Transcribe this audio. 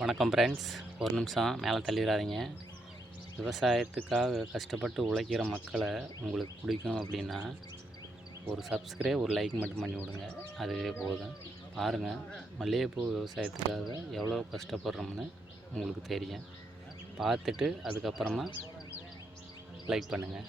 வணக்கம் ஃப்ரெண்ட்ஸ், ஒரு நிமிஷம் மேலே தள்ளிடாதீங்க. விவசாயத்துக்காக கஷ்டப்பட்டு உழைக்கிற மக்களை உங்களுக்கு பிடிக்கும் அப்படின்னா ஒரு சப்ஸ்கிரைப், ஒரு லைக் மட்டும் பண்ணி விடுங்க. அதுவே போதும். பாருங்கள், மல்லிகைப்பூ விவசாயத்துக்காக எவ்வளோ கஷ்டப்படுறோம்னு உங்களுக்கு தெரியும். பார்த்துட்டு அதுக்கப்புறமா லைக் பண்ணுங்கள்.